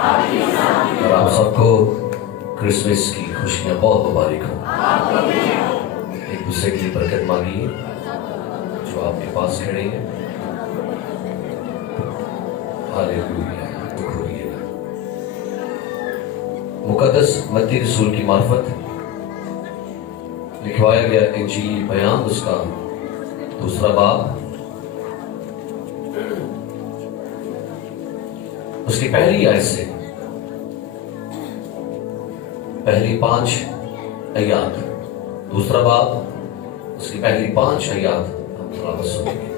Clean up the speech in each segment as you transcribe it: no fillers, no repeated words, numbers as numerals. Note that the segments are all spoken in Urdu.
اور آپ سب کو کرسمس کی خوشیاں بہت مبارک ہوں۔ ایک دوسرے کی برکت مانگیے جو آپ کے پاس کھڑے ہیں۔ ہاللیلویا، دکھوئیے گا۔ مقدس متی رسول کی معرفت لکھوایا گیا انجیل بیان، اس کا 2 باب، اس کی پہلی آیت سے پہلی 5 آیات، 2 باب اس کی پہلی 5 آیات ہم تلاوت سنیں گے۔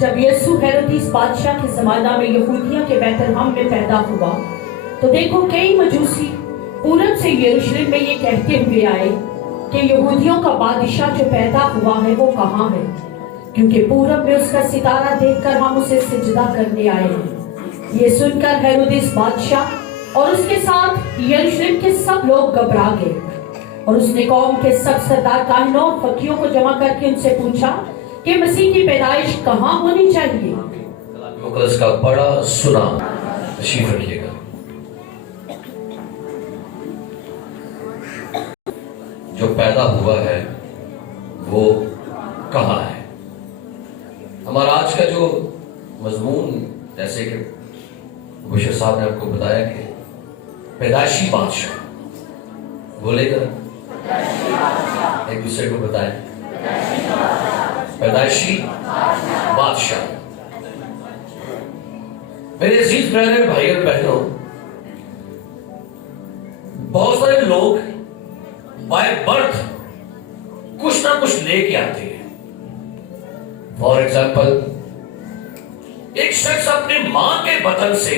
جب یسوع ہیرودیس بادشاہ کے زمانہ میں یہودیہ کے بیت لحم میں پیدا ہوا تو دیکھو کئی مجوسی پورب سے یروشلم میں یہ کہتے ہوئے آئے کہ یہودیوں کا بادشاہ جو پیدا ہوا ہے وہ کہاں ہے، کیونکہ پورب میں اس کا ستارہ دیکھ کر ہم اسے سجدہ کرنے آئے ہیں۔ یہ سن کر ہیرودیس بادشاہ اور اس کے ساتھ یروشلم کے سب لوگ گھبرا گئے، اور اس نے قوم کے سب سردار کاہنوں اور فقیہوں کو جمع کر کے ان سے پوچھا کہ مسیح کی پیدائش کہاں ہونی چاہیے۔ مقدس کا بڑا سنا تشریف رکھیے گا۔ جو پیدا ہوا ہے وہ کہاں ہے؟ ہمارا آج کا جو مضمون، جیسے کہ بشر صاحب نے آپ کو بتایا کہ پیدائشی بادشاہ، بولے گا ایک دوسرے کو بتائیں، پیدائشی بادشاہ۔ میرے عزیز برادر، بھائی اور بہنوں، بہت سارے لوگ بائی برتھ کچھ نہ کچھ لے کے آتے ہیں۔ فار ایگزامپل، ایک شخص اپنے ماں کے بطن سے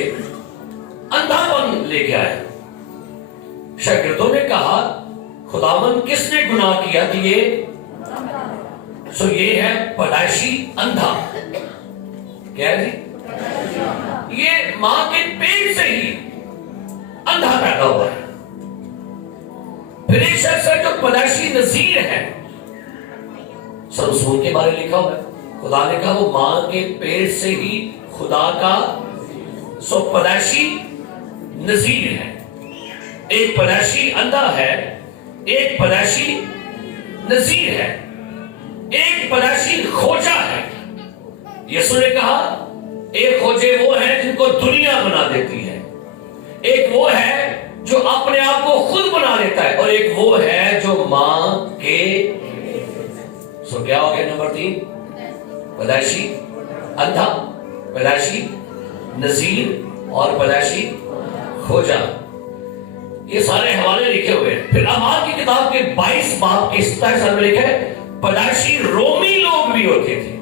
اندھا پن لے کے آیا۔ شاگردوں نے کہا خداوند کس نے گناہ کیا کہ یہ سو یہ ہے پیدائشی اندھا۔ کیا ہے جی؟ یہ ماں کے پیٹ سے ہی اندھا پیدا ہوا ہے۔ پھر ایک شخص ہے جو پیدائشی نذیر ہے۔ سمسون کے بارے لکھا ہوا ہے، خدا نے کہا وہ ماں کے پیٹ سے ہی خدا کا سو پیدائشی نذیر ہے۔ ایک پیدائشی اندھا ہے، ایک پیدائشی نذیر ہے، ایک پیدائشی کھوجا ہے۔ یسوع نے کہا ایک کھوجے وہ ہیں جن کو دنیا بنا دیتی ہے، ایک وہ ہے جو اپنے آپ کو خود بنا لیتا ہے، اور ایک وہ ہے جو ماں کے سو کیا ہو گیا نمبر 3، پیدائشی اندھا، پیدائشی نذیر اور پیدائشی کھوجا۔ یہ سارے حوالے لکھے ہوئے ہیں۔ پھر اعمال کی کتاب کے 22 باب کے 27 میں لکھا ہے پیدائشی رومی لوگ بھی ہوتے تھے،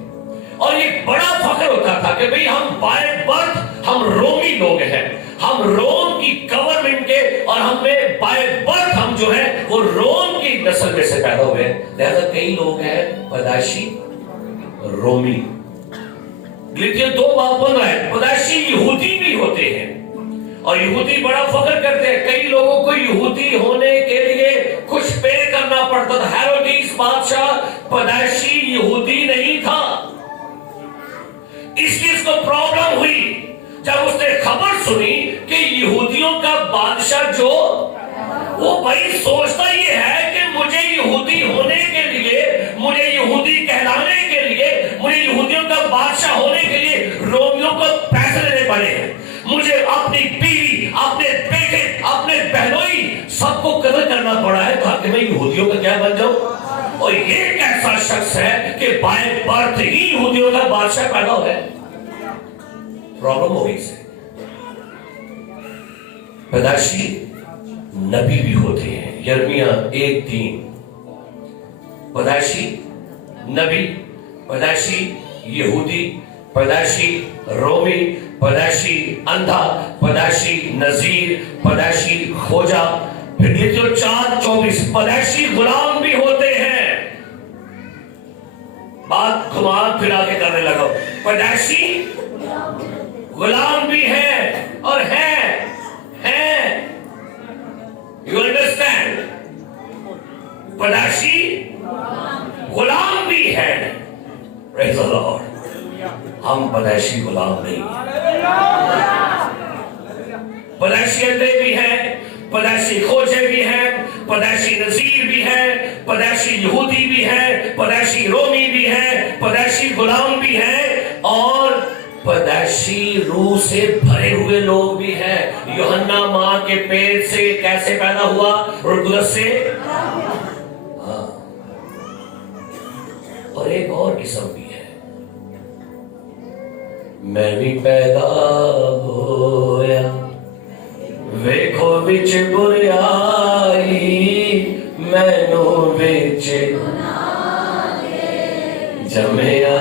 اور یہ بڑا فخر ہوتا تھا کہ بھئی ہم بائی برتھ ہم رومی لوگ ہیں، ہم روم کی گورنمنٹ کے، اور ہم میں بائی برتھ ہم جو ہے وہ روم کی نسل میں سے پیدا ہوئے ہیں۔ لہذا کئی لوگ ہیں پیدائشی رومی۔ لیکن 2 باب بن رہا ہے پیدائشی یہودی بھی ہوتے ہیں، اور یہودی بڑا فخر کرتے ہیں۔ کئی لوگوں کو یہودی ہونے کے لیے کچھ پے کرنا پڑتا تھا۔ ہیرودیس بادشاہ پیدائشی یہودی نہیں تھا، اس لیے اس کو پرابلم ہوئی جب اس نے خبر سنی کہ یہودیوں کا بادشاہ جو وہ بھائی سوچتا یہ ہے کہ مجھے یہودی ہونے کے لیے، مجھے یہودی کہلانے کے لیے، مجھے یہودیوں کا بادشاہ ہونے کے لیے رومیوں کو پیسے دینے پڑے ہیں، مجھے اپنی بیوی، اپنے بیٹے، اپنے بہنوئی سب کو قتل کرنا پڑا ہے تاکہ میں یہودیوں کا کیا بن جاؤں۔ اور یہ ایک ایسا شخص ہے کہ بائی برتھ ہی یہودیوں کا بادشاہ پیدا ہوا ہے۔ پرابلم ہو گئی سے۔ پیدائشی نبی بھی ہوتے ہیں، یرمیہ 1:3۔ پیدائشی نبی، پیدائشی یہودی، پیدائشی رومی، پیدائشی اندھا، پیدائشی نذیر، پیدائشی کھوجا۔ پھر یہ جو 4:24 پیدائشی غلام بھی ہوتے ہیں۔ بات گھما پھرا کے کرنے لگا، پیدائشی غلام بھی ہے اور ہے۔ You understand؟ پیدائشی غلام بھی ہے۔ Praise the Lord. ہم پدیشی غلام نہیں ہیں. پدیشی اندھے بھی ہیں, پدیشی کھوجے بھی ہیں, پدیشی نذیر بھی ہیں, پدیشی یہودی بھی ہیں, پدیشی رومی بھی ہیں, پدیشی غلام بھی ہیں, اور پدیشی روح سے بھرے ہوئے لوگ بھی ہیں. یوحنا ماں کے پیٹ سے کیسے پیدا ہوا؟ روح القدس سے. ہاں. اور ایک اور قسم بھی ہے, میں بھی پیدا ہویا ویکھو بچ بریائی, مینو بچ جمیا.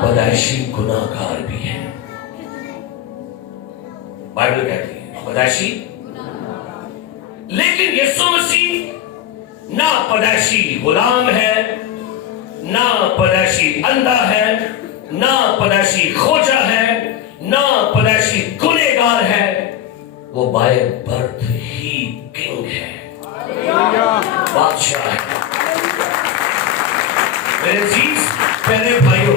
پدیشی گناہگار بھی ہے. بائبل کہتی ہے پدیشی, لیکن یسوع مسیح نہ پدیشی غلام ہے, نہ پدیشی اندھا ہے, نہ پدیشی کھوجا ہے, نہ پدیشی گنہگار ہے. وہ بائی برتھ ہی کنگ ہے, بادشاہ ہے. میرے عزیز پیارے بھائیوں,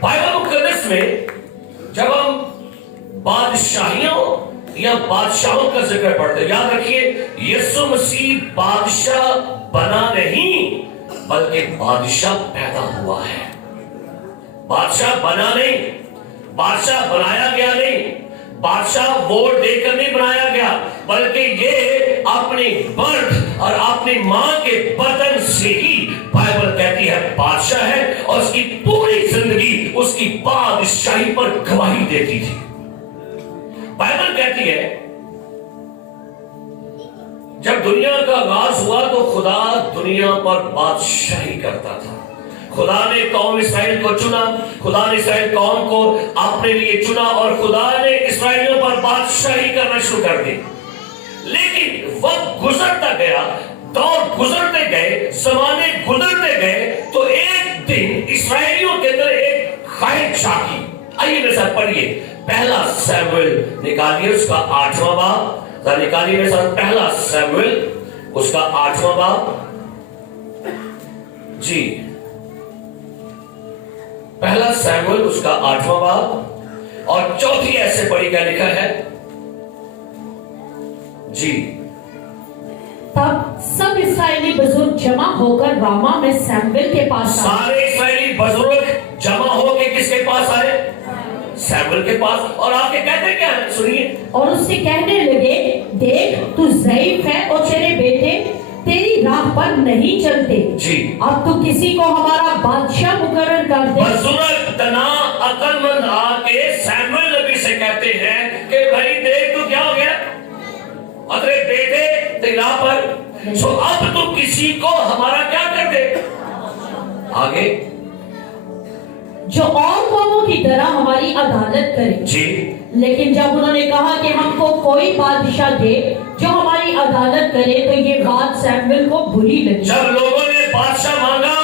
بائبل مقدس میں جب ہم بادشاہیوں یا بادشاہوں کا ذکر پڑھتے ہیں, یاد رکھیے یسوع مسیح بادشاہ بنا نہیں بلکہ بادشاہ پیدا ہوا ہے. بادشاہ بنا نہیں, بادشاہ بنایا گیا نہیں, بادشاہ ووٹ دے کر نہیں بنایا گیا, بلکہ یہ اپنی برتھ اور اپنی ماں کے بدن سے ہی بائبل کہتی ہے بادشاہ ہے, اور اس کی پوری زندگی اس کی بادشاہی پر گواہی دیتی تھی. بائبل کہتی ہے جب دنیا کا آغاز ہوا تو خدا دنیا پر بادشاہی کرتا تھا. خدا نے قوم اسرائیل کو چنا, خدا نے اسرائیل قوم کو اپنے لیے چنا, اور خدا نے اسرائیلیوں پر بادشاہی کرنا شروع کر دی. لیکن وقت گزرتا گیا, دور گزرتے گئے, زمانے گزرتے گئے, تو ایک دن اسرائیلیوں کے اندر ایک خواہش جاگی. آئیے میرے ساتھ پڑھیے پہلا سیموئیل نکالیے اس کا 8واں باب, نکالیے میرے ساتھ پہلا سیموئیل اس کا 8واں باب. جی پہلا سیموئیل اس کا 8واں باب, اور چوتھی ایسے پڑھی کیا لکھا ہے. جی تب سب اسرائیلی بزرگ جمع ہو کر راما میں سیموئیل کے پاس آئے. سارے اسرائیلی بزرگ جمع ہو کے کس کے پاس آئے؟ سیموئیل کے پاس. اور آپ کے کہتے کیا ہیں سنیے. اور اس سے کہنے لگے, دیکھ تو ضعیف ہے اور تیرے بیٹے تیری راہ پر نہیں چلتے. جی اب تو کسی کو ہمارا بادشاہ مقرر کر دے. بزرگ تنا عقل مند آ کے سیموئیل نبی سے کہتے ہیں کہ بھائی دیکھ تو کیا ہو گیا, اترے بیٹے تیری راہ پر, سو اب تو کسی کو ہمارا کیا کر دے. آگے جو اور قوموں کی طرح ہماری عدالت کرے. جی لیکن جب انہوں نے کہا کہ ہم کو کوئی بادشاہ دے جو ہماری عدالت کرے, تو یہ بات سیموئیل کو بری لگی. جب لوگوں نے بادشاہ مانگا,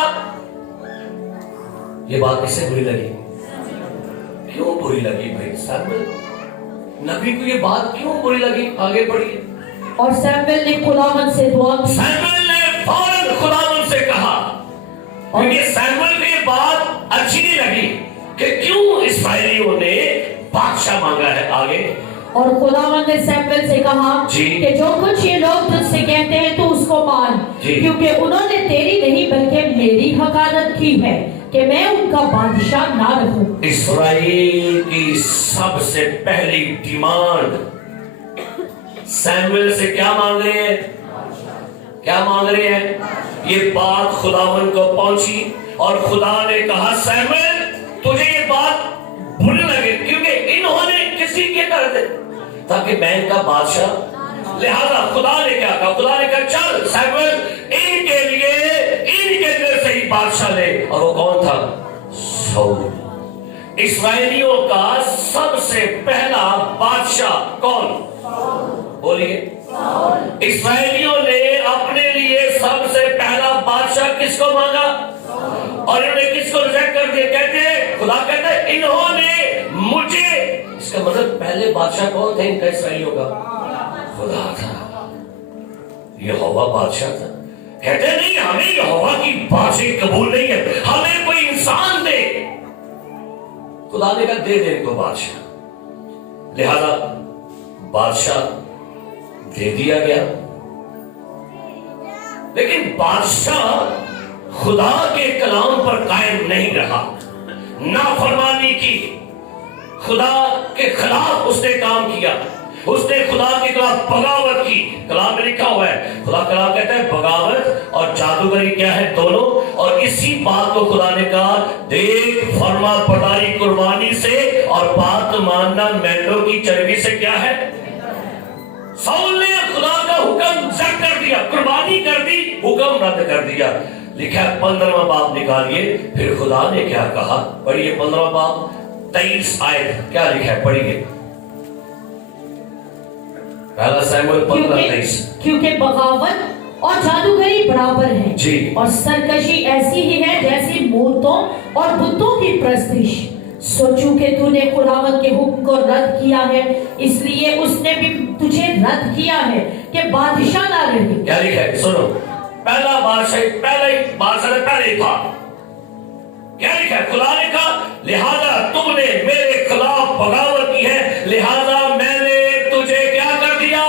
یہ بات کسے بری لگی؟ کیوں بری لگی بھائی؟ سیموئیل نبی کو یہ بات کیوں بری لگی؟ آگے پڑھیے. اور سیموئیل نے خداوند سے دعا کی. سیموئیل نے فوراً خداوند سے کہا, کیونکہ سیموئیل کو یہ بات اچھی نہیں لگی کہ کیوں اسرائیلیوں نے بادشاہ مانگا ہے. آگے اور خداوند نے سیموئیل سے کہا کہ جو کچھ یہ لوگ تجھ سے کہتے ہیں تو اس کو مان, کیونکہ انہوں نے تیری نہیں بلکہ میری حقارت کی ہے کہ میں ان کا بادشاہ نہ رہوں. اسرائیل کی سب سے پہلی ڈیمانڈ سیموئیل سے کیا مانگ رہے ہیں؟ کیا مانگ رہے ہیں؟ یہ بات خداوند کو پہنچی, اور خدا نے کہا سیموئیل تجھے یہ بات بری لگے کیونکہ انہوں نے کسی کے کر دے تاکہ میں ان کا بادشاہ. لہذا خدا نے کیا کہا؟ خدا نے کہا چل سیموئیل ان کے لیے ان کے دل سے ہی بادشاہ لے. اور وہ کون تھا؟ ساؤل. اسرائیلیوں کا سب سے پہلا بادشاہ کون؟ بولیے. اسرائیلیوں نے اپنے لیے سب سے پہلا بادشاہ کس کو مانگا؟ اور انہوں نے کس کو ریجیکٹ کر دیا؟ کہتے ہیں خدا کہتا ہے انہوں نے مجھے. اس کا مطلب پہلے بادشاہ کون تھے ان کا؟ اسرائیلیوں کا خدا تھا, یہوہ بادشاہ تھا. کہتے نہیں ہمیں یہوہ کی باتیں قبول نہیں ہے، ہمیں کوئی انسان دے۔ خدا نے کہا دے دے ان کو بادشاہ، لہذا بادشاہ دے دیا گیا۔ لیکن بادشاہ خدا کے کلام پر قائم نہیں رہا، نافرمانی کی، خدا کے خلاف اس نے کام کیا، اس نے خدا کے خلاف بغاوت کی۔ کلام میں لکھا ہوا ہے، خدا کلام کہتا ہے بغاوت اور جادوگری کیا ہے؟ دونوں۔ اور اسی بات کو خدا نے کہا دیکھ فرما برداری قربانی سے اور بات ماننا مینڈوں کی چربی سے کیا ہے؟ ساؤل نے خدا کا حکم رد کر دیا، قربانی کر دی، حکم رد کر دیا۔ لکھا ہے 15واں باب نکالیے، پھر خدا نے کیا کہا؟ پڑھیے 15واں باب 23 آیت، کیا لکھا ہے؟ پڑھیے پہلا سیموئیل 15:23۔ کیونکہ بغاوت اور جادوگری برابر ہے جی، اور سرکشی ایسی ہی ہے جیسی مورتوں اور بتوں کی پرستش۔ سو چونکہ تو نے خداوند کے حکم کو رد کیا ہے، اس لیے اس نے بھی تجھے رد کیا ہے کہ بادشاہ نہ رہے۔ کیا لکھا ہے؟ سنو، پہلا بادشاہ پہلے تھا، کیا لکھا ہے؟ خدا نے کہا لہذا تم نے میرے خلاف بغاوت کی ہے، لہذا میں نے تجھے کیا کر دیا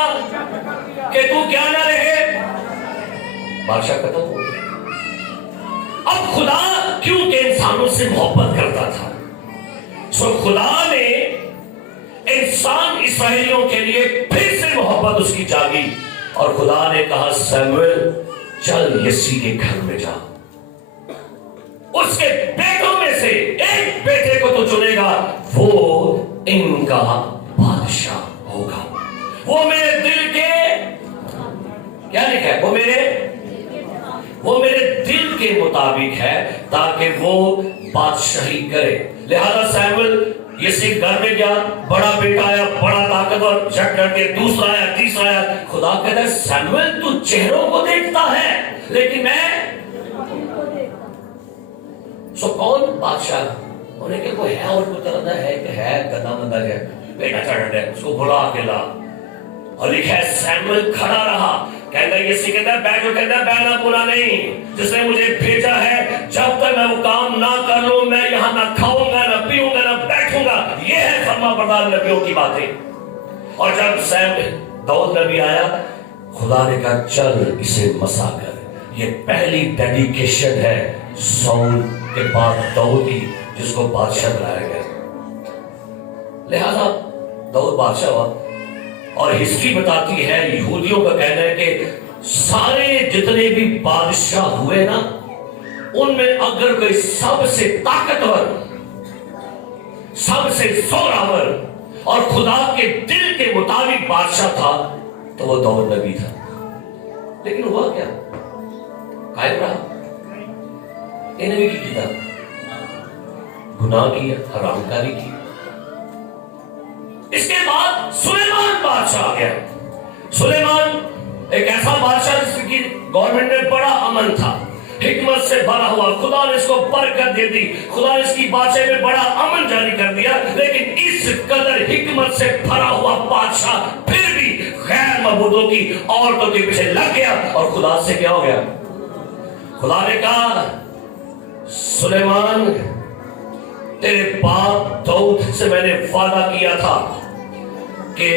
کہ تو کیا نہ رہے؟ بادشاہ ختم ہو گیا۔ اب خدا کیونکہ انسانوں سے محبت کرتا تھا، سو خدا نے انسان اسرائیلیوں کے لیے پھر سے محبت اس کی جاگی، اور خدا نے کہا سیموئیل چل یسی کے گھر میں جا، اس کے بیٹوں میں سے ایک بیٹے کو تو چنے گا، وہ ان کا بادشاہ ہوگا۔ وہ میرے دل کے کیا لکھا ہے؟ وہ میرے دل کے مطابق ہے تاکہ وہ بادشاہی کرے۔ لہذا سیموئیل یسی گھر میں گیا، بڑا بیٹا آیا، بڑا طاقتور، جھٹ کر کے دوسرا آیا، تیسرا آیا۔ خدا کہتا ہے سیموئیل تو چہروں کو دیکھتا ہے لیکن میں سو کون بادشاہ ہونے کے کوئی ہے، اور کوئی طرح ہے کہ ہے گندا مندہ ہے، بیٹا چڑھ ہے، اس کو بلا کے لا۔ اور لکھا ہے سیموئیل کھڑا رہا، کہتا ہے یسی کہتا ہے بیٹھو، کہتا ہے بیٹھنا پورا نہیں، جس نے مجھے بھیجا ہے جب تک میں وہ کام نہ کر لوں میں یہاں نہ کھاؤں گا، نہ پیوں گا، نہ بیٹھوں گا۔ یہ ہے فرما بردار نبیوں کی باتیں۔ اور جب داؤد نبی آیا، خدا نے کہا چل اسے مسا کر۔ یہ پہلی ڈیڈیکیشن ہے ساؤل کے بعد داؤد کی، جس کو بادشاہ بنایا گیا۔ لہذا داؤد بادشاہ ہوا، اور ہسٹری بتاتی ہے، یہودیوں کا کہنا ہے کہ سارے جتنے بھی بادشاہ ہوئے نا، ان میں اگر کوئی سب سے طاقتور، سب سے زوراور اور خدا کے دل کے مطابق بادشاہ تھا تو وہ داؤد نبی تھا۔ لیکن ہوا کیا؟ قائم رہا، انہیں بھی کی کتاب، گناہ کیا، حرام کاری کی۔ اس کے بعد سلیمان بادشاہ آ گیا۔ سلیمان ایک ایسا بادشاہ جس کی گورنمنٹ میں بڑا امن تھا، حکمت سے بھرا ہوا، خدا نے اس کو برکت دے دی، خدا نے اس کی بادشاہ میں بڑا امن جاری کر دیا۔ لیکن اس قدر حکمت سے بھرا ہوا بادشاہ پھر بھی غیر معبودوں کی عورتوں کے پیچھے لگ گیا، اور خدا سے کیا ہو گیا؟ خدا نے کہا سلیمان تیرے باپ داؤد سے میں نے وعدہ کیا تھا کہ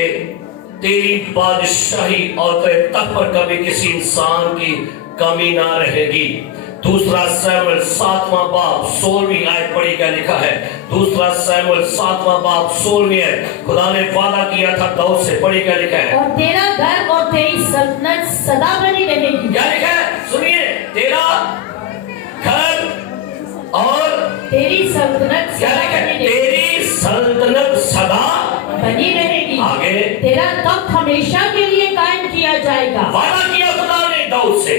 تیری بادشاہی اور تیرے تخت پر کبھی کسی انسان کی کمی نہ رہے گی۔ دوسرا سیموئیل 7واں باب 16ویں آیت پڑھی، کیا لکھا ہے؟ دوسرا سیموئیل 7واں باب 16ویں آیت، خدا نے وعدہ کیا تھا داؤد سے، پڑھی کیا لکھا ہے؟ اور تیرا گھر اور تیری سلطنت سدا بنی رہے گی۔ کیا لکھا ہے؟ سنیے، تیرا گھر اور تیری سلطنت کیا لکھا ہے؟ تیری سلطنت سدا بنی رہے گی، آگے تیرا تخت ہمیشہ کے لیے قائم کیا جائے گا۔ وعدہ کیا خدا نے داؤد سے،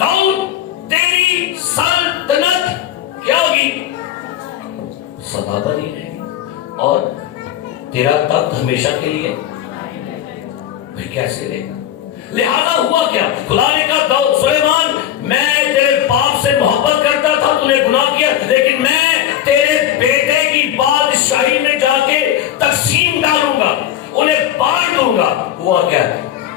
داؤد تیری سلطنت کیا ہوگی؟ سدا بنی رہے گی، اور تیرا تخت ہمیشہ کے لیے پھر کیسے لے گا؟ لہذا ہوا کیا؟ خدا نے کہا داؤد سلیمان میں تیرے باپ سے محبت کرتا تھا، تو نے گناہ کیا، لیکن میں تیرے بیٹے کی بادشاہی میں جا کے تقسیم ڈالوں گا، انہیں بانٹ دوں گا۔ ہوا کیا؟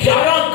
11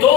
2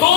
2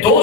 2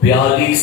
42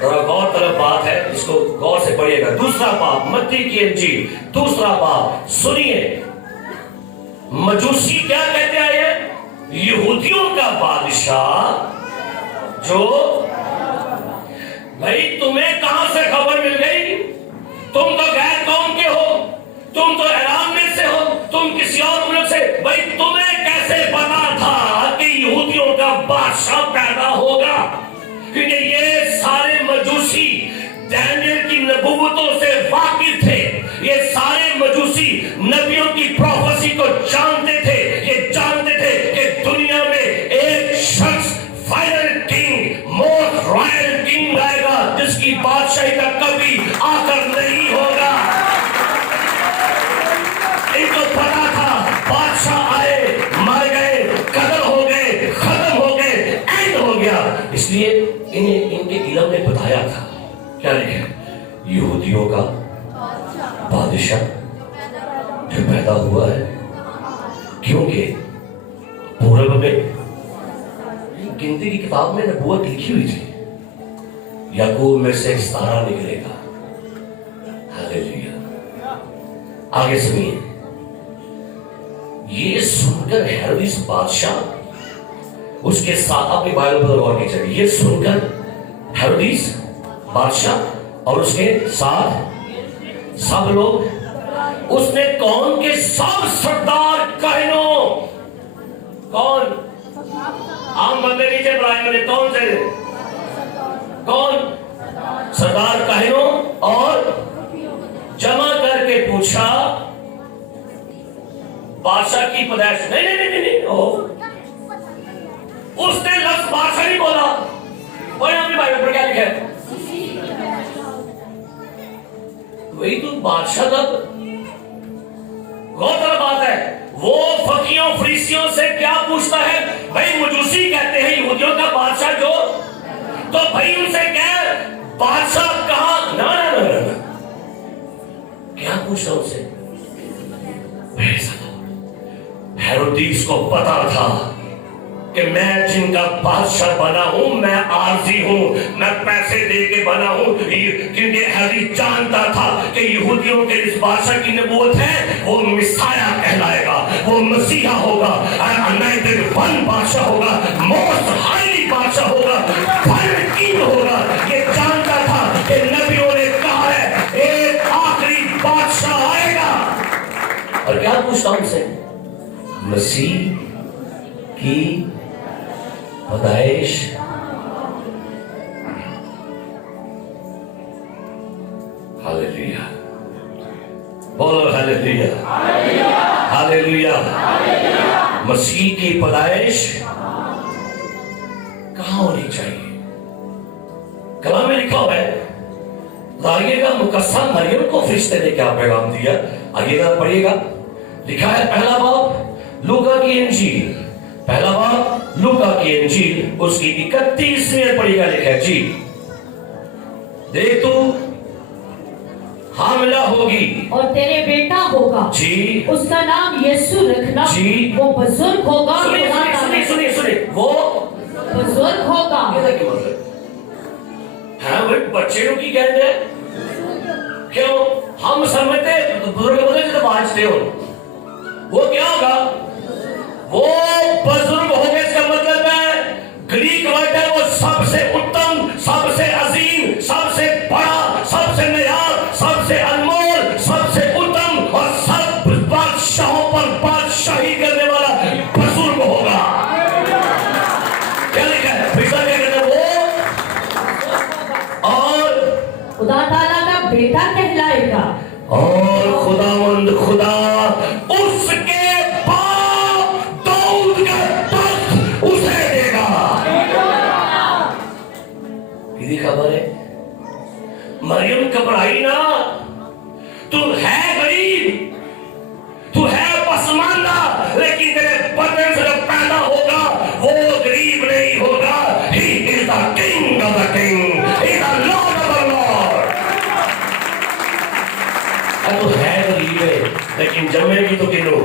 ذرا غور طلب بات ہے، اس کو غور سے پڑھیے گا۔ دوسرا باب، متی کی انجیل دوسرا باب سنیے، مجوسی کیا کہتے آئے ہیں؟ یہودیوں کا بادشاہ جو، بھائی تمہیں کہاں سے خبر مل گئی؟ تم تو غیر قوم کے ہو، تم تو ایران میں سے ہو، تم کسی اور ملک سے، بھائی تمہیں کیسے پتا تھا کہ یہودیوں کا بادشاہ پیدا ہوگا؟ کیونکہ یہ سارے مجوسی دانیل کی نبوتوں سے واقف تھے، یہ سارے مجوسی نبیوں کی پروفیسی کو جانتے تھے، یہ جانتے تھے کہ دنیا میں ایک شخص final king, most Royal king آئے گا جس کی بادشاہی کا کبھی آخر نہیں ہوگا۔ ان کو پتا تھا بادشاہ آئے، مر گئے، قتل ہو گئے، ختم ہو گئے، اینڈ ہو گیا۔ اس لیے انہیں ان کے علم نے بتایا تھا، کیا لکھا؟ یہودیوں کا بادشاہ جو پیدا ہوا ہے، کیونکہ پورب میں گنتی کی کتاب میں نبوت لکھی ہوئی تھی، یعقوب میں سے ستارہ نکلے گا۔ ہاللیلویا۔ آگے سنیے، یہ سن کر ہیرودیس بادشاہ اس کے ساتھ، اپنی بائبل پر غور کیجیے، یہ سن کر ہیرودیس بادشاہ اور اس کے ساتھ سب لوگ، اس نے قوم کے سب سردار کہنوں، کون؟ عام بندے نیچے بلائے میں نے، کون سے؟ کون؟ سردار کہنوں اور جمع کر کے پوچھا بادشاہ کی پیدائش۔ نہیں، اس نے لفظ بادشاہ نہیں بولا۔ اور یہاں بھی بائبل پر کیا لکھا ہے؟ وہی تو بادشاہ تب غور طلب بات ہے، وہ فقیوں فریسیوں سے کیا پوچھتا ہے؟ بھائی مجوسی کہتے ہیں یہودیوں کا بادشاہ جو، تو بھائی ان سے کہہ بادشاہ کہاں؟ نا کیا پوچھتا ان سے؟ ہیرودیس کو پتا تھا کہ میں جن کا بادشاہ بنا ہوں میں عارضی ہوں، میں پیسے دے کے بنا ہوں، کیونکہ ہیرودیس جانتا تھا کہ یہودیوں کے اس بادشاہ کی نبوت ہے، وہ مسیح کہلائے گا، وہ مسیحا ہوگا، انائٹڈ ون بادشاہ ہوگا، موسٹ ہائیلی بادشاہ ہوگا، فائنل کنگ ہوگا۔ یہ جانتا تھا کہ نبیوں نے کہا ہے ایک آخری بادشاہ آئے گا۔ اور کیا پوچھتا ہوں سے؟ مسیح کی پیدائش۔ ہاللیلویا، بولو ہاللیلویا، ہاللیلویا۔ مسیح کی پیدائش کہاں ہونی چاہیے؟ کلام میں لکھا ہوا ہے، لائیے گا مقدسہ مریم کو فرشتے نے کیا پیغام دیا؟ آگے گا پڑھیے گا، لکھا ہے پہلا باب لوکا کی انجیل، پہلا باب لوکا کی انجیل اس کی 31ویں پڑھیے گا، لکھا ہے جی، دیکھ تو حاملہ ہوگی اور تیرے بیٹا ہوگا، جی، اس کا نام یسوع رکھنا، جی، وہ بزرگ ہوگا۔ سنیے، وہ بزرگ ہوگا۔ ہاں بھائی بچے لوگ کی کہتے ہیں، کیوں؟ ہم سمجھتے بزرگ ہوتے ہیں تو بانچتے ہو، وہ کیا ہوگا؟ وہ بزرگ ہوگا، اس کا مطلب ہے گریک ورڈ ہے، وہ سب سے اتم، سب سے عظیم، سب سے بڑا، سب سے نیاب، سب سے انمول، سب سے اتم اور سب بادشاہوں پر بادشاہی کرنے والا بزرگ ہوگا۔ کیا لکھا ہے؟ فرشتہ کیا کہتا ہے؟ وہ اور خدا تعالیٰ کا بیٹا کہلائے گا، اور خداوند خدا اس کے باپ داؤد کا تخت اسے دے گا۔ کسی خبر ہے؟ مریم گھبرائی نا، تو ہے غریب، تو ہے پسماندہ، لیکن تیرے بدن سے جو پیدا ہوگا وہ غریب نہیں ہوگا۔ He is the king of the king, he is the lord of the lord۔ تو ہے غریب ہے لیکن جمعے بھی تو کنو،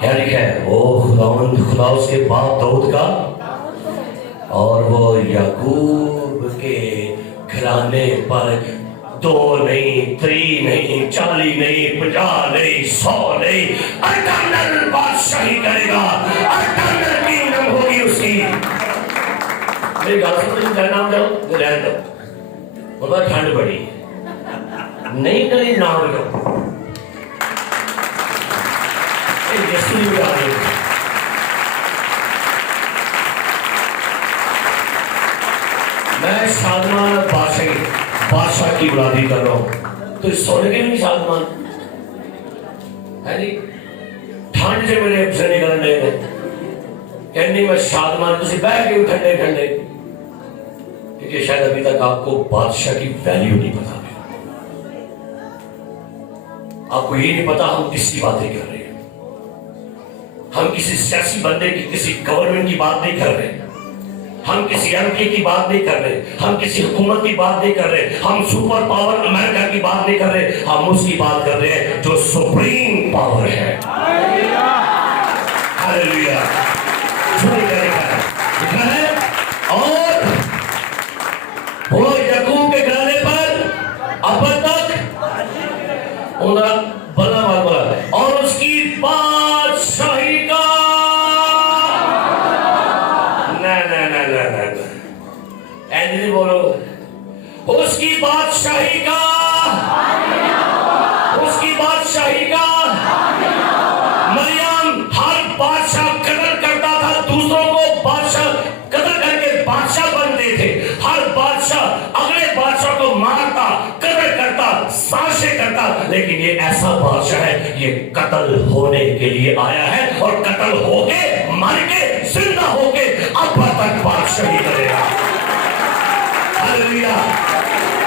کیا لکھا ہے؟ وہ خداوند خدا اس کے باپ داؤد کا، اور وہ یعقوب یعقوب کے گھرانے پر 2 نہیں 3 نہیں 40 نہیں 50 نہیں 100 نہیں اٹرنل بادشاہی کرے گا، اٹرنل کینگڈم ہوگی اس کی۔ میری گال سے تجھے نام دو رہن دو، بہت ٹھنڈ پڑی نہیں کری نام دو یسو نہیں بتا رہے۔ میں شادمان بادشاہ کی اولادی کر رہا ہوں، تو سونے کے بھی شادمان ہے نہیں، ٹھنڈ سے میرے اب سے نکل رہے ہیں کہنی میں شادمان، تسی بیٹھ کے ٹھنڈے ٹھنڈے، کیونکہ شاید ابھی تک آپ کو بادشاہ کی ویلیو نہیں پتا، آپ کو یہ نہیں پتا ہم کس کی باتیں کر رہے ہیں، ہم کسی سیاسی بندے کی، کسی گورنمنٹ کی بات نہیں کر رہے، ہم کسی ایم پی کی بات نہیں کر رہے، ہم کسی حکومت کی بات نہیں کر رہے، ہم سپر پاور امریکہ کی بات نہیں کر رہے، ہم اس کی بات کر رہے ہیں جو سپریم پاور ہے۔ ہاللیلویا۔ لکھا ہے اور وہ یعقوب کے گھرانے پر اب تک بنا بنا اور اس کی بادشاہی کا نہیں بولو، اس کی بادشاہی کا، اس کی بادشاہی کا۔ مریم ہر بادشاہ قتل کرتا تھا، دوسروں کو بادشاہ قتل کر کے بادشاہ بنتے تھے، ہر بادشاہ اگلے بادشاہ کو مارتا، قتل کرتا، سازشیں کرتا، لیکن یہ ایسا بادشاہ ہے یہ قتل ہونے کے لیے آیا ہے اور قتل ہو کے مر کے زندہ ہو کے اب تک بادشاہی کرے گا۔ ہاللیلویا۔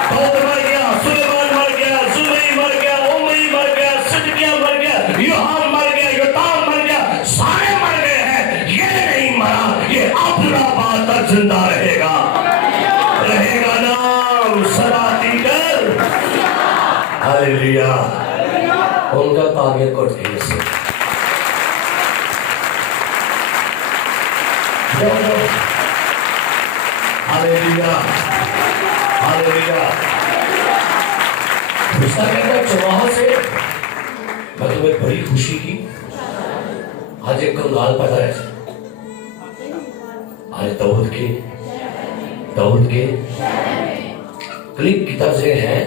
داؤد مر گیا، سلیمان مر گیا، زبئی مر گیا، عمری مر گیا، صدقیہ مر گیا، یوحنا مر گیا، یوتام مر گیا، سارے مر گئے ہیں، یہ نہیں مرا، یہ ابدالآباد تک زندہ رہے گا، رہے گا نام سراتی کر۔ ہاللیلویا۔ ان کا تاغیر کٹ گئی سے ہاللیلویا ہاللیلویا۔ رشتہ کہتا ہے چواہوں سے میں تمہیں بڑی خوشی کی، آج ایک کنگال پیدا ہے، آج داؤد کے کلک کی طرف سے ہیں،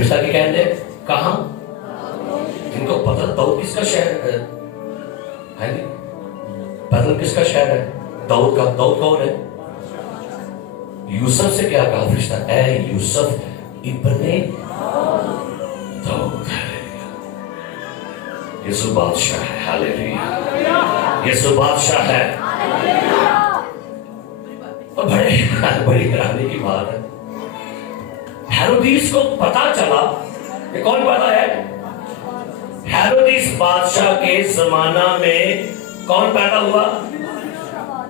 رشتہ کی کہتے ہیں کہاں ان کو پتہ داؤد کس کا شہر ہے نہیں، بیتل کس کا شہر ہے؟ داؤد کا۔ داؤد کون ہے؟ یوسف سے کیا کہا فرشتہ؟ اے یوسف ابن داؤد۔ یسوع بادشاہ ہے۔ ہاللیلویا۔ یسوع بادشاہ ہے۔ اور بڑی حیرانی کی بات ہے، ہیرودیس کو پتا چلا، یہ کون پتا ہے؟ ہیرودیس بادشاہ کے زمانہ میں کون پیدا ہوا؟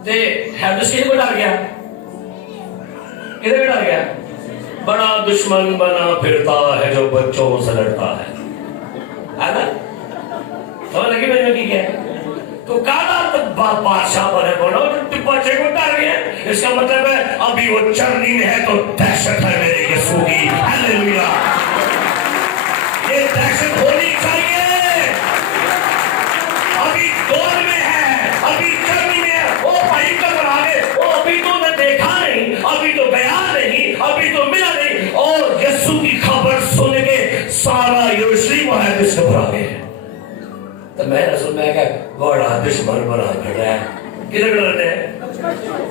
ہیرودیس کدھر کو ڈر گیا؟ کدھر ڈر گیا؟ بڑا دشمن بنا پھرتا ہے جو بچوں سے لڑتا ہے نا؟ سمجھ لگی میں نے کیا؟ تو کہا بادشاہ بنے بولو بچے کو ڈر گیا، اس کا مطلب ہے ابھی وہ چرنی میں ہے تو دہشت ہے میرے یسوع کی۔ ہاللیلویا۔ یہ دہشت ہونی چاہیے، ابھی دور میں ہے، ابھی چرنی میں ہے، وہ بھائی کب آگے، وہ ابھی تو نے دیکھا نہیں، ابھی تو گیا نہیں، ابھی تو ملا نہیں، اور یسوع کی خبر سن کے سارا یروشلم ہے جس کو بھرا گئے۔ تو میں رسول میں کہا بڑا دشمن بنا کھڑا ہے، کدھر ڈرتے ہیں؟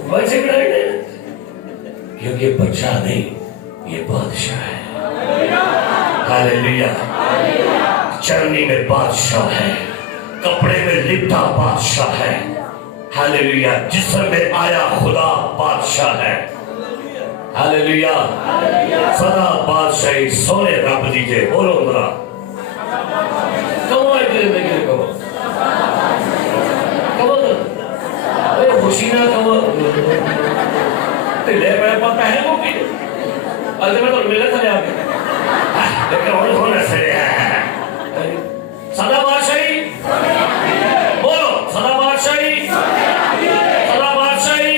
بچے ڈرتے ہیں، کیونکہ بچہ نہیں یہ بادشاہ ہے۔ ہاللیلویا۔ چرنی میں بادشاہ ہے، کپڑے میں لپٹا بادشاہ ہے۔ ہاللیلویا۔ جسم میں آیا خدا بادشاہ ہے۔ ہاللیلویا۔ سدا بادشاہی سونے رب دیجئے، بولو ذرا کمو ہے دل میں گرے کمو تو خوشی نہ کمو لے پہلے کو کی میں تو ملے تھا آپ لیکن ہونے سے سدا بادشاہی بولو، سدا بادشاہی، سدا بادشاہی۔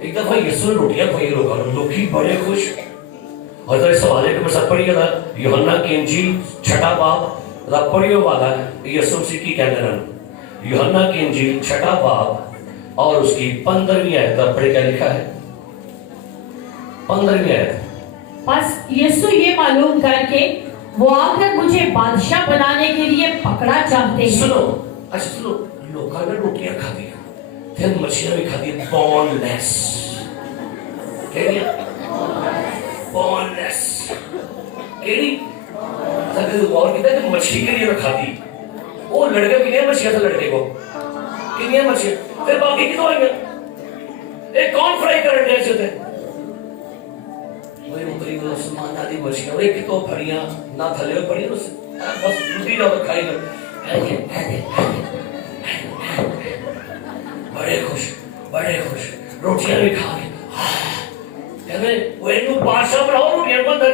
ایک دفعہ یسوع نے روٹیاں کھائی لوگ بڑے خوش. اور ذرا اس حوالے کے سب پڑھیے گا یوحنا کی انجیل 6 باب پڑھیے والا ہے یسوع مسیح کی کہتے ہیں یوحنا کی انجیل 6 باب اور اس کی 15ویں آیت پڑھے کیا لکھا ہے 15ویں آیت. بس یسوع یہ معلوم کر کے وہ آ کر مجھے بادشاہ بنانے کے لیے پکڑا چاہتے ہیں. سنو اچھا سنو لوگوں نے روٹیاں کھا دی پھر مچھلیاں بھی کھا دی بون لیس بون لیس کیڑی غور کیا کہ مچھلی کے لیے رکھا دی وہ لڑکے کنیا مچھلیاں تھا لڑکے کو کنیا مچھلیاں پھر باقی کتوں آئی گیا ایک کون فرائی کرنے دیا چاہتے وہ اتری وہ سمان آدھی مچھلیاں اور ایک کتوں پھڑیاں نہ تھلے ہوئے پڑی بس دوسری نہ کھائی گئے بڑے خوش روٹیاں بھی کھا گئے کہتے ہیں وہ انہوں بادشاہ بناؤ روٹیاں کو اندر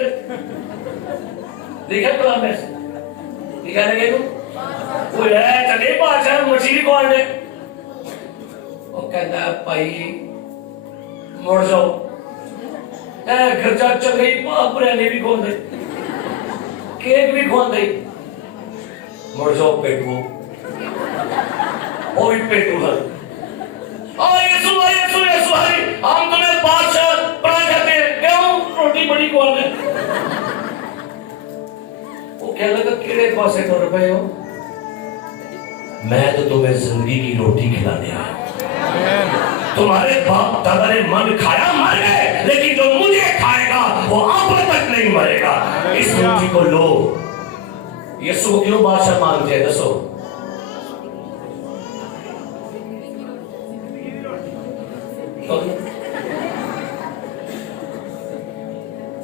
دیکھا کلام میں سے دیکھا لگے انہوں وہ ہے چلے بادشاہ مچھلی کون ہے وہ کہتا ہے پائی مڑ جاؤ گھر جا چل گئی بریانی بھی کھول دے کیک بھی کھول دے مڑ جاؤ پیٹو وہ بھی پیٹو ہے یسوع ہم تمہیں بادشاہ بنا چاہتے ہیں کیوں روٹی بڑی کون ہے وہ کہنے لگا کیڑے پاسے تو روپے ہو میں تو تمہیں زندگی کی روٹی کھلانے آیا تمہارے باپ دادا نے من کھایا مر گئے لیکن جو مجھے کھائے گا وہ اب تک نہیں مرے گا اس روٹی کو لو. یسوع کو کیوں بادشاہ مانگتے ہیں دسو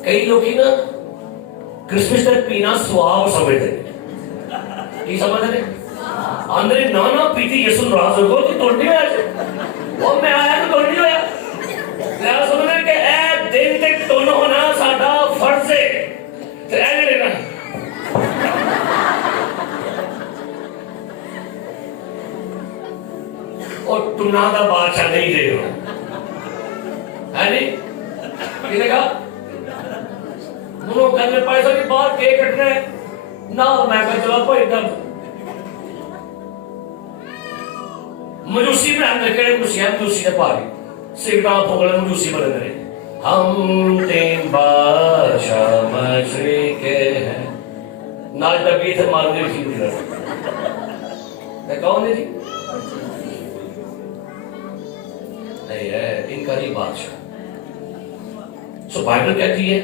کئی لوگ ہی نا کرسمس تک پینا سواب سمجھتے کی سمجھتے اندر نانا پیتی یسوع ناراض ہو گئے تو توڑنی ہوا اور میں آیا تو توڑنی ہوا لہذا سمجھنا کہ اے دن تک توڑنا ہونا ساڈا فرض ہے تو اے نہیں لینا اور ٹنا دا بادشاہ نہیں دے رہا ہے نہیں کہنے کا انہوں گھر میں پیسہ بھی باہر کیک کٹنا ہے نہ میں کہا چلا پائی دم مجوسی میں ہم نے کہے مجوسی نے پاری سگڑا پھوگلے مجوسی بنے رہے ہم تین بادشاہ مشرق کے ہیں ناچ ڈبی تھے مارنے کی بھی رہا کون ہے جی نہیں ہے ان کا نہیں بادشاہ سو بائبل کہتی ہے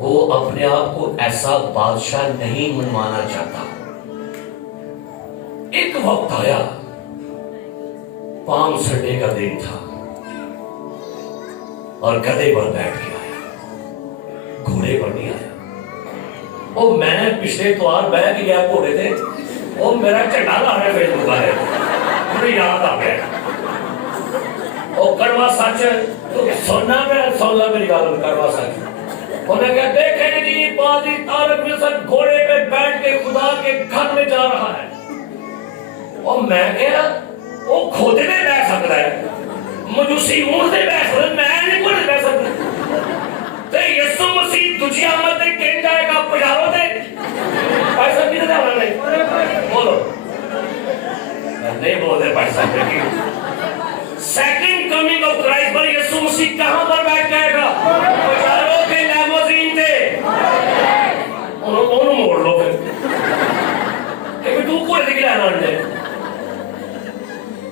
وہ اپنے آپ کو ایسا بادشاہ نہیں منوانا چاہتا. ایک وقت آیا پام سنڈے کا دن تھا اور گدھے پر بیٹھ کے آیا گھوڑے پر نہیں آیا اور میں نے پچھلے اتوار بیٹھ گیا گھوڑے تھے اور میرا چٹا لا رہا فیس بک ہے مجھے یاد آ گیا اور کڑوا سچ تو سننا میں سننا میری گل کڑوا سچ انہوں نے کہا دیکھیں جی بازی طارق مصر گھوڑے پہ بیٹھ کے خدا کے گھر میں جا رہا ہے اور میں کہا وہ کھودے میں بیٹھ سکتا ہے مجوسی اونٹ سے بیٹھ سکتا ہے میں نہیں کوئی بیٹھ سکتا تو یسوع مسیح تجھے آمد دے کہیں جائے گا پجاروں دے پیسہ بھی دے ہونا نہیں بولو نہیں بولتے پیسہ دے سیکنڈ کمنگ آف کرائسٹ پر یسوع مسیح کہاں پر بیٹھ جائے گا پجاروں کے لیموزین تھے انہوں موڑ لو پھر کہ تو کوئی دیکھ لینا انڈے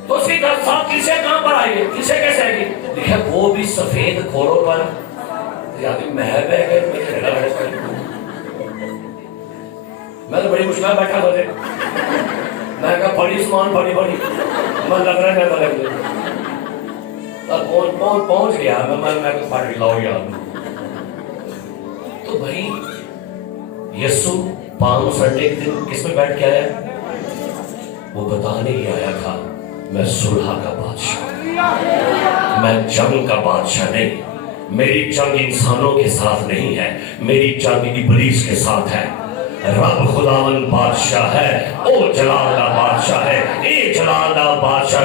تو اس کی ساتھ کلیسیا کہاں پر آئی ہے کلیسیا کیسے آئے گی دیکھا وہ بھی سفید گھوڑوں پر یا بھی محب ہے کہ میں تو بڑی مشکل بیٹھا تھا میں کہا بڑی سامان بڑی میں لگ رہا ہے میں لگ پہنچ گیا میں پھاڑی لاؤ یاد تو بھائی یسوع پام سنڈے کے دن کس میں بیٹھ کے آیا وہ بتانے ہی آیا تھا میں صلح کا بادشاہ میں جنگ کا بادشاہ نہیں میری جنگ انسانوں کے ساتھ نہیں ہے میری جنگ ابلیس کے ساتھ ہے رب خداوند بادشاہ ہے او جلال دا بادشاہ ہے اے جلال دا بادشاہ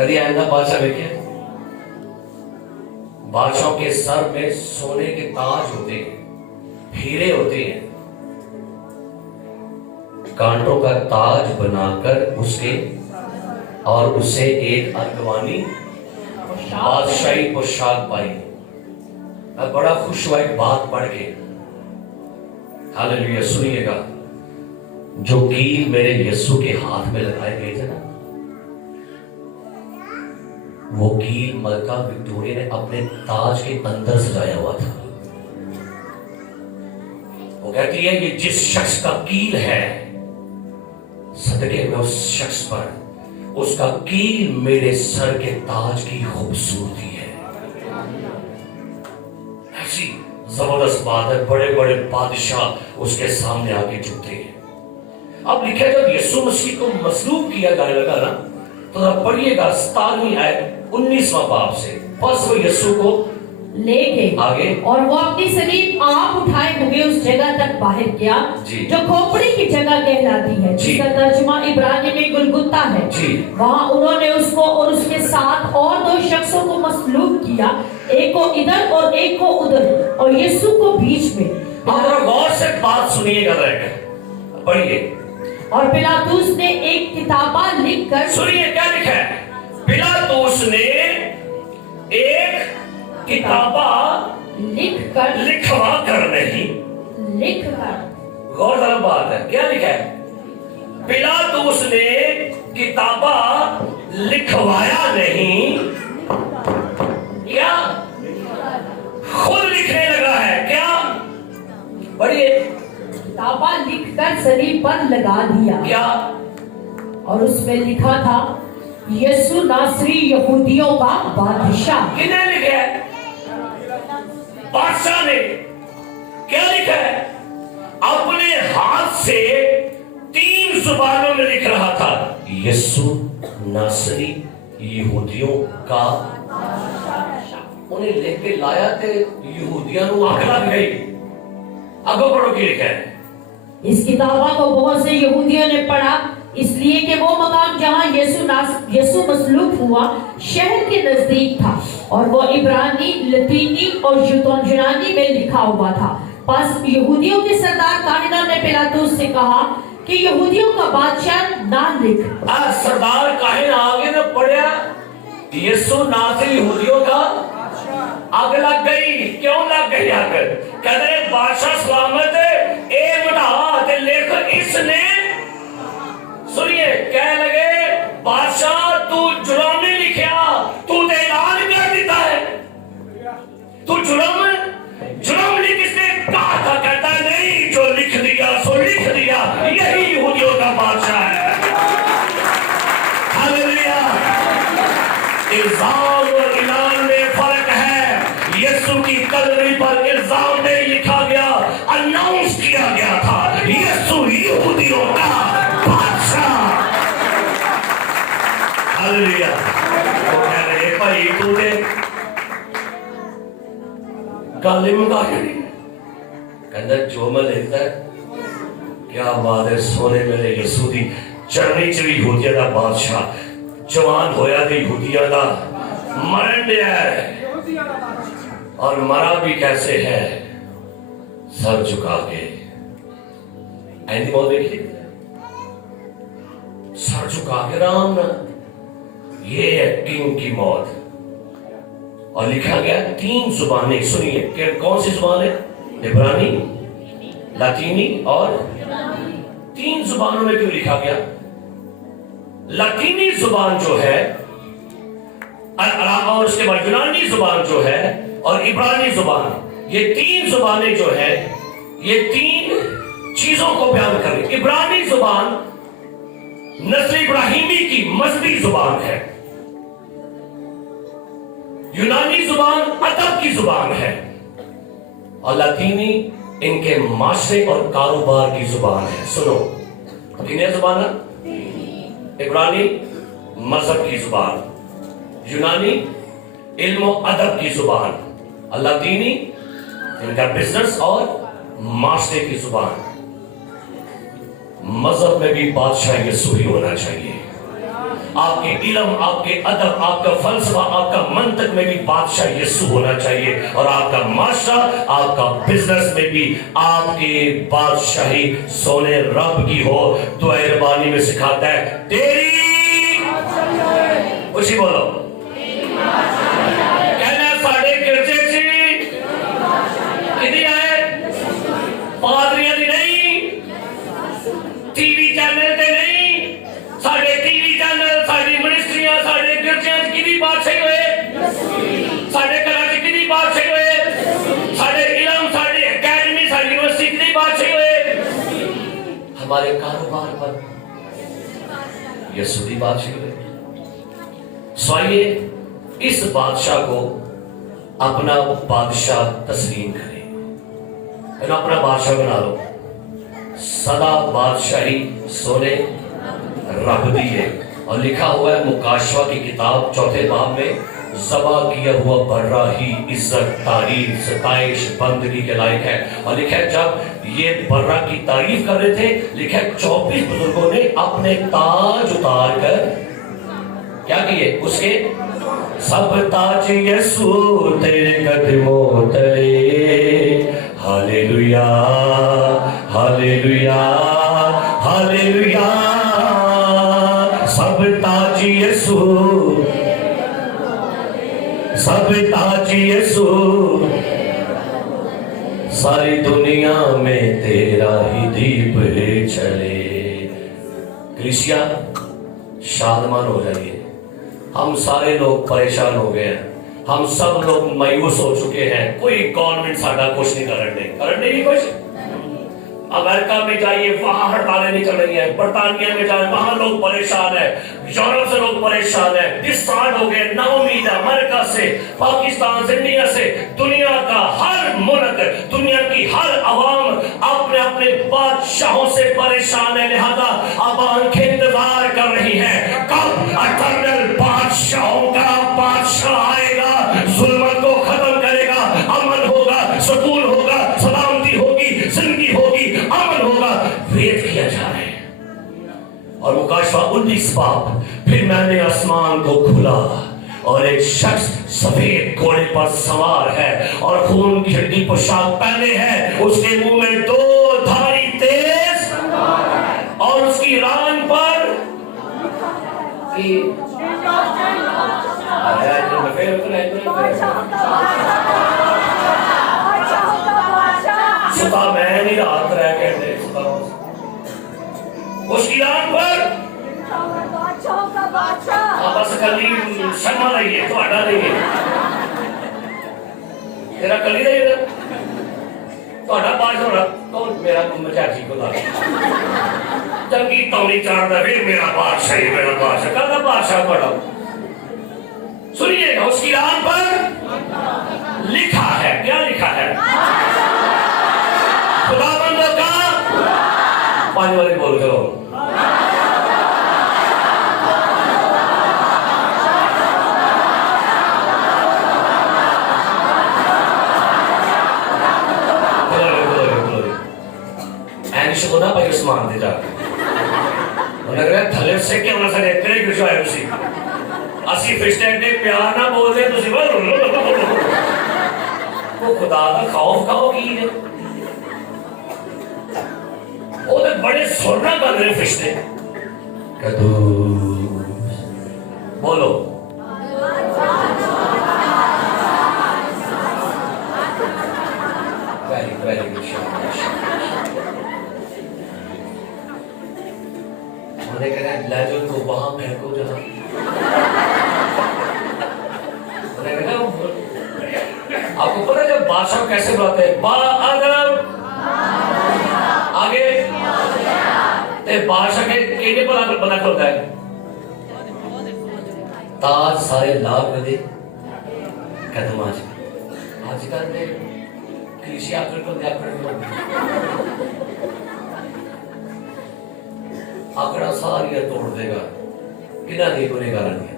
کبھی آئندہ بادشاہ دیکھے بادشاہوں کے سر میں سونے کے تاج ہوتے ہیں، ہیرے ہوتے ہیں، کانٹوں کا تاج بنا کر اس کے اور اسے ایک ارغوانی بادشاہی پوشاک پائی۔ اب بڑا خوش ہوا ایک بات پڑھ کے، ہاللیلویا، سنیے گا۔ جو کیل میرے یسوع کے ہاتھ میں لگائے گئے تھے نا، وہ کیل ملکہ وکٹوریا نے اپنے تاج کے اندر سجایا ہوا تھا۔ وہ کہتی ہے یہ جس شخص کا کیل ہے، صدقے میں اس شخص پر اس کا کیل میرے سر کے تاج کی خوبصورتی ہے۔ ایسی زبردست بات ہے، بڑے بڑے بادشاہ اس کے سامنے آ کے جھکتے ہیں۔ اب لکھا ہے جب یسوع مسیح کو مصلوب کیا جانے لگا نا، تو ذرا پڑھیے گا 17ویں آیت 19واں باب سے۔ پس وہ یسوع کو لے گئے آگے، اور وہ اپنی سلیب آپ اٹھائے ہوئے اس جگہ تک باہر کیا جو کھوپڑی کی جگہ کہلاتی ہے، جس کا ترجمہ عبرانی میں گلگتا ہے۔ وہاں انہوں نے اس کو اور اس کے ساتھ اور 2 شخصوں کو مصلوب کیا، ایک کو ادھر اور ایک کو ادھر، اور یسوع کو بیچ میں۔ اور غور سے بات سنیے گا، پڑھیے۔ اور پلاطوس نے ایک کتابہ لکھ کر، سنیے کیا لکھا ہے، پلاطوس نے ایک کتابہ لکھوا کر نہیں، لکھ کر، غور طلب بات ہے، کیا لکھا ہے؟ پلاطوس نے کتابہ لکھوایا نہیں، کیا خود لکھنے لگا ہے؟ کیا پڑھیے، کتابہ لکھ کر صلیب پر لگا دیا، کیا؟ اور اس میں لکھا تھا یسوع ناصری یہودیوں کا بادشاہ۔ کنے لکھا ہے؟ بادشاہ نے۔ کیا لکھا ہے؟ اپنے ہاتھ سے 3 زبانوں میں لکھ رہا تھا، یسوع ناصری یہودیوں کا۔ انہیں لکھ کے لایا تے یہودیاں نو آگ لگ گئی۔ اب پڑھو کی لکھا ہے۔ اس کتابہ کو بہت سے یہودیوں نے پڑھا، اس لیے کہ وہ مقام جہاں یسوع مصلوب ہوا شہر کے نزدیک تھا، اور وہ عبرانی، لطینی اور یونانی میں لکھا ہوا تھا۔ پس یہودیوں کے سردار کاہنہ نے پلاطوس سے کہا کہ یہودیوں کا بادشاہ نہ لکھ۔ سردار کاہن آگے نہ پڑھیا یسوع ناصری یہودیوں کا، آگ لگ گئی۔ کیوں لگ گئی آگ؟ کہتے ہیں بادشاہ سلامت اے مٹھا تے لکھ اس نے۔ سنیے کہنے لگے بادشاہ تو جرم نہیں لکھیا، تو تے اعلان کر دیتا ہے، تو جرم لکھ اس نے کہا تھا، کہتا ہے نہیں، جو لکھ دیا سو لکھ دیا، یہی یہودیوں کا بادشاہ ہے۔ ہاللیلویا۔ الزام اور اعلان میں فرق ہے۔ یسوع کی کلوری پر الزام نہیں لکھا گیا، اناؤنس کیا گیا تھا، یسوع یہودیوں کا بادشاہ۔ ہاللیلویا۔ وہ کہہ رہے بھائی تو نے گل مکا کے نہیں، کہنا جو میں لکھتا ہے، کیا بات ہے، سونے میرے یسوع دی چرنی چ بھی یہودیاں دا بادشاہ، جوان ہویا دی یہودیاں دا، مرن دیا ہے، اور مرا بھی کیسے ہے، سر جھکا کے۔ ایندی موت دیکھیے، سر جھکا کے رام نہ، یہ ہے کنگ کی موت۔ اور لکھا گیا 3 زبانیں، سنیے کہ کون سی زبان ہے؟ عبرانی، لاطینی اور 3 زبانوں میں کیوں لکھا گیا؟ لاطینی زبان جو ہے اور اس کے بعد یونانی زبان جو ہے اور عبرانی زبان، یہ 3 زبانیں جو ہے یہ 3 چیزوں کو بیان کریں۔ عبرانی زبان نسل ابراہیمی کی مذہبی زبان ہے، یونانی زبان ادب کی زبان ہے، اور لاطینی ان کے معاشرے اور کاروبار کی زبان ہے۔ سنو کنہیں زبان ہے؟ عبرانی مذہب کی زبان، یونانی علم و ادب کی زبان، اور لاطینی ان کا بزنس اور معاشرے کی زبان۔ مذہب میں بھی بادشاہ یسوع ہی ہونا چاہیے، آپ کے علم، آپ کے ادب، آپ کا فلسفہ، آپ کا منطق میں بھی بادشاہ یسوع ہونا چاہیے، اور آپ کا معاشرہ، آپ کا بزنس میں بھی آپ کی بادشاہی سونے رب کی ہو۔ تو ربانی میں سکھاتا ہے تیری خوشی بولو کہنا ساڑھے گرجے چی کدی آئے پادریاں دی نہیں، ٹی وی چینل تے نہیں، ساڑھے ٹی وی چینل، ساڑھی منسٹریاں، ساڑھے گرجیاں کدی بادشاہی ہوئے، ساڑھے کراچی کدی بادشاہی ہوئے، ساڑھے علم، ساڑھے اکیڈمی، ساڑھی یونیورسٹی کدی بادشاہی ہوئے، ہمارے کاروبار پر یسوع دی بادشاہی ہوئے۔ سوائیے اس بادشاہ کو اپنا بادشاہ تسلیم کریں، انہوں اپنا بادشاہ بنا لو۔ سدا بادشاہی سونے رب دی ہے، اور لکھا ہوا ہے مکاشفہ کی کتاب 4 باب میں، ذبح کیا ہوا برہ ہی عزت، تعریف، ستائش، بندگی کے لائق ہے۔ اور لکھا ہے جب یہ برہ کی تعریف کر رہے تھے، لکھا ہے 24 بزرگوں نے اپنے تاج اتار کر کیا کیے؟ اس کے سب تاج یسوع تیرے قدموں تلے، ہاللیلویا ہاللیلویا ہاللیلویا، سب تاج یسوع، سب تاج یسوع، ساری دنیا میں تیرا ہی دیپ ہے چلے۔ کلیسیا شادمان ہو جائیے، ہم سارے لوگ پریشان ہو گئے ہیں، ہم سب لوگ مایوس ہو چکے ہیں، کوئی گورنمنٹ ساڈا کچھ نہیں کرنے کچھ۔ امریکہ میں جائیے وہاں ہڑتالیں نہیں چل رہی ہیں، برطانیہ میں جائیں وہاں لوگ پریشان ہیں، یورپ سے لوگ پریشان ہیں، ڈسٹارٹ ہو گئے، نا امید ہے۔ امریکہ سے، پاکستان سے، انڈیا سے، دنیا کا ہر ملک، دنیا کی ہر عوام اپنے اپنے بادشاہوں سے پریشان ہے، لہذا اب آنکھیں انتظار کر رہی ہیں کب اٹرنل بادشاہوں کا بادشاہ آئے گا، ظلمت کو ختم کرے گا، امن ہوگا، سکون ہوگا، سلامتی ہوگی، زندگی ہوگی، امن ہوگا۔ ویٹ کیا جا رہا ہے۔ اور مکاشفہ 19 باب، پھر میں نے آسمان کو کھلا اور ایک شخص سفید گھوڑے پر سوار ہے اور خون کی ہلکی پوشاک پہنے ہے، اس کے منہ میں 2 دھاری تیز اور اس کی ران پر ستا میں نہیں رات رہ کے دے ستا اس کی ران پر بس کلی شرما رہی ہے، تھوڑا نہیں ہے تیرا کلی رہی ہے تھوڑا پاس ہو رہا کون میرا مچاچی کو لا چنگی تونی چاڑ دا پھر میرا بادشاہ ہی میرا بادشاہ کہا بادشاہ پڑھا سنیے گا اس کی ران پر لکھا ہے، کیا لکھا ہے؟ خدا بندوں کا 5 والے بول کرو خدا پائی عثمان دے جا انہوں نے کہا تھلے سے کیا ہونا سکے کرے کچھ آئے اسی اسی فشٹینگ نے پیار نہ بول دے تو وہ خدا کا خوف کھاؤ کی ہے وہ تو بڑے سننا کر رہے فشٹینگ قدوس بولو ویری گڈ انہیں کہنا ہے لے جو تو وہاں پھینکو جہاں انہیں کہنا آپ کو پتہ جب بادشاہ کیسے بلاتے ہیں با ادب آگے تے بادشاہ کے کیڑے پر بنا کر ہوتا ہے تاج سارے لاغ دے قدم آج کل دے کلیشی آکر کو دے آکڑا ساری توڑ دے گا کنا نہیں گنے گا رہنی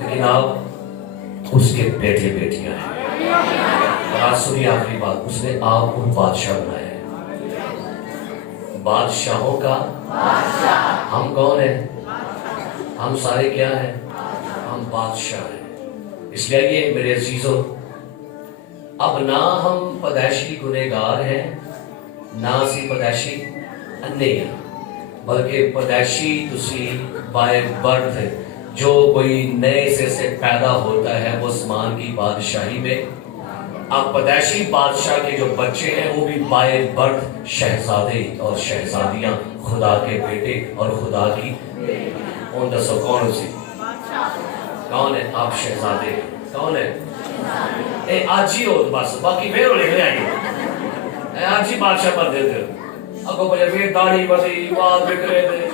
لیکن آپ اس کے بیٹے بیٹیاں ہیں اور آج سنی آخری بات اس نے آپ کو بادشاہ بنایا ہے بادشاہوں کا ہم کون ہیں ہم سارے کیا ہیں؟ ہم بادشاہ ہیں. اس لیے یہ میرے عزیزوں، اب نہ ہم پیدائشی گنہگار ہیں، نہ اسی پیدائشی انے ہیں، بلکہ پیدائشی تسی بائی برتھ، جو کوئی نئے سے پیدا ہوتا ہے وہ آسمان کی بادشاہی میں. اب پیدائشی بادشاہ کے جو بچے ہیں وہ بھی بائی برتھ شہزادے اور شہزادیاں، خدا کے بیٹے اور خدا کی. ان دسو کون سی؟ کون ہے؟ آپ شہزادے. کون ہے؟ اے آج ہی ہو بس، باقی پھر لکھ لے آئیے. آج ہی بادشاہ بن دیتے ہو، اگو بجے پھر داڑھی بدی بات بکرے دے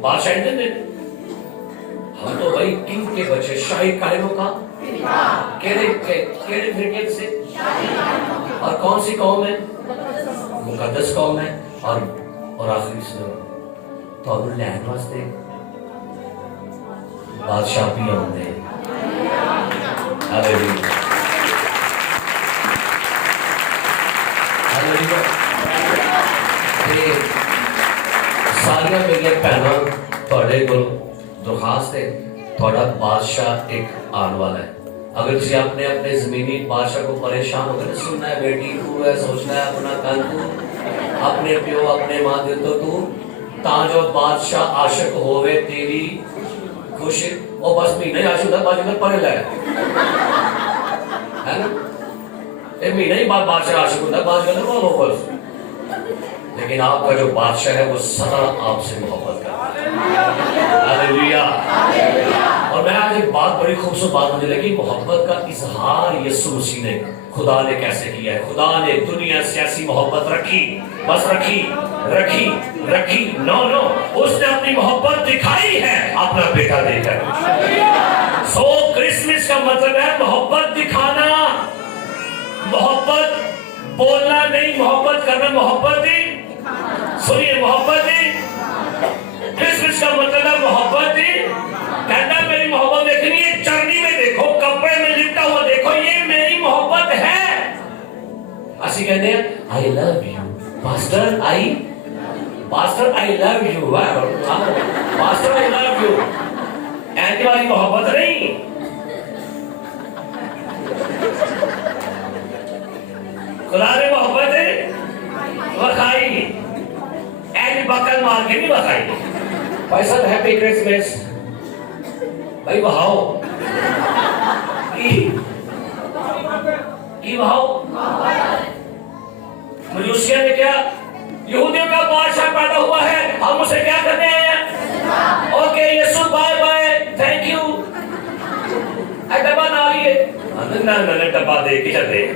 بادشاہ نہیں دے. ہم تو بھائی کنگ کے بچے، شاہی قائموں کا. کیڑے برگیڈ سے؟ اور کون سی قوم ہے؟ مقدس قوم ہے. اور آخری سنو، تو انہوں نے لین واسطے بادشاہ بھی آتے ہیں. ہاللیلویا ہاللیلویا. سارے میری بہنوں تھوڑے کو درخواست ہے، تھوڑا بادشاہ ایک آنے والا ہے. اگر تسی اپنے اپنے زمینی بادشاہ کو پریشان ہو کر سننا ہے بیٹی تو ہے، سوچنا ہے اپنا کن تو اپنے پیو اپنے ماں دل تو تاں جو بادشاہ عاشق ہوئے تیری خوش، وہ بس مہینہ عاشق ہوتا بادشاہ کر پڑے لائے ہے نا. ایک مہینہ ہی بعد بادشاہ عاشق ہوتا بادشاہ کر وہ بس. لیکن آپ کا جو بادشاہ ہے وہ سدا آپ سے محبت کرتا ہے. ہاللیلویا. اور میں آج ایک بات بڑی خوبصورت بات مجھے لگی، محبت کا اظہار یسوع مسیح نے، خدا نے کیسے کیا ہے. خدا نے دنیا سے ایسی محبت رکھی، بس رکھی رکھی رکھی، نو اس نے اپنی محبت دکھائی ہے اپنا بیٹا دے کر. سو کرسمس کا مطلب ہے محبت دکھانا، محبت بولنا نہیں، محبت کرنا. محبت دی سنیے، محبت دی کرسمس کا مطلب ہے محبت دی. کہتا میری محبت دیکھنی ہے، چرنی میں دیکھو، کپڑے میں لپٹا ہوا دیکھو، یہ میری محبت ہے. اسی کہتے ہیں I love you pastor, I love you. pastor I love you. ایسی والی محبت نہیں. خدا نے محبت بخائی، ایسی بکل مار کے نہیں بخائی. بھائی صاحب ہیپی کرسمس بھائی بہاؤ کی بہاؤ. مجوسیہ نے کیا؟ یہودیوں کا بادشاہ پیدا ہوا ہے، ہم اسے کیا کرتے ہیں؟ اوکے یسوع بائے بائے تھینک یو. اے ڈبا نہ لیے نہ ڈبا دے کے چلتے.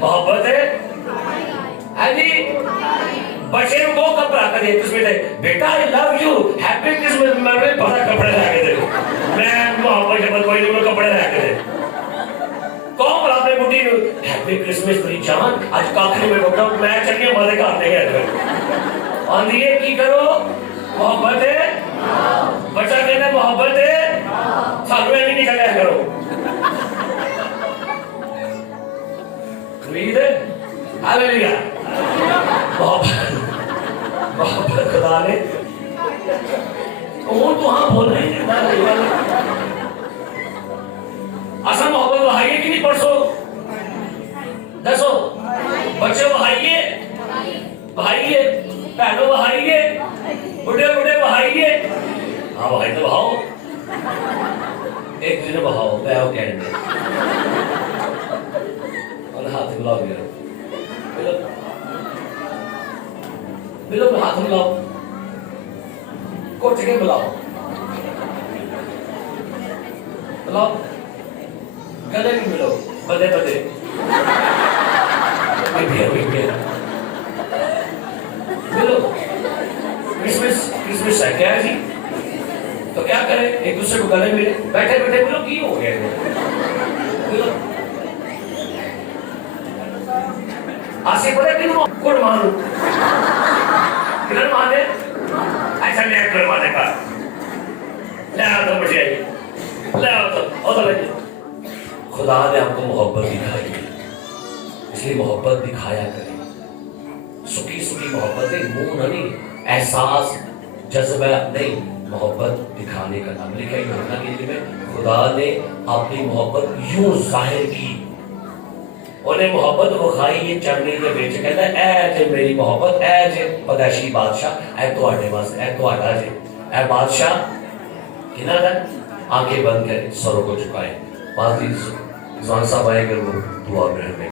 محبت ہے جی. بچے کو کپڑا کر دے اس میں بیٹا آئی لو یو ہیپی کرسمس. میں بڑا کپڑے لا کے دے، میں محبت جب کوئی نہیں کپڑے لا کے دے. کون بڑا اپنے بڈی ہیپی کرسمس میری جان، آج کاکری میں بکڑا میں چلیے مزے کرتے ہیں. آندھیے کی کرو محبت ہے. بچہ کہنا محبت ہے، سانو نہیں نکلیا کرو. امید ہے ہاللیلویا. محبت خدا نے وہ تو ہاں بول رہے ہیں اصل محبت بہائیے کہ نہیں پرسو دسو بچے بہائیے بہائیے بہنوں بہائیے بڑھے بڑھے بہائیے. ہاں بھائی تو بہاؤ ایک دن بہاؤ بہو کہنے اور ہاتھ ملاؤ گیا ملو ہاتھ ملاؤ کوٹ کے بلاؤ بلاؤ گلے بھی ملو بدے بدے. ملو کرسمس ہے کیا ہے جی؟ تو کیا کریں ایک دوسرے کو گلے ملے بیٹھے بیٹھے ملو کی ہو گیا ملو. آسے پڑے کہ کوٹ مانو کلر مانے ایسا نہیں ہے. کلر مانے کا لے آؤ تو بچے آئیے لے آؤ تو لے. خدا نے آپ کو محبت دکھائی ہے، اس لیے محبت دکھایا کریں. سکی سکی محبت ہے، منہ نہیں، احساس جذبہ نہیں محبت دکھانے کا نام لکھا ہے یوحنا کی انجیل میں خدا نے اپنی محبت یوں ظاہر کی انہیں محبت وکھائی یہ چڑھنے کے بیچ کہتا ہے اے جے میری محبت اے جے پدیشی بادشاہ اے تواڈے واسطے اے تواڈا جے اے بادشاہ کنہاں دا آنکھیں بند کریں سروں کو جھکائیں بعض زبان صاحب آئے گا وہ دعا میں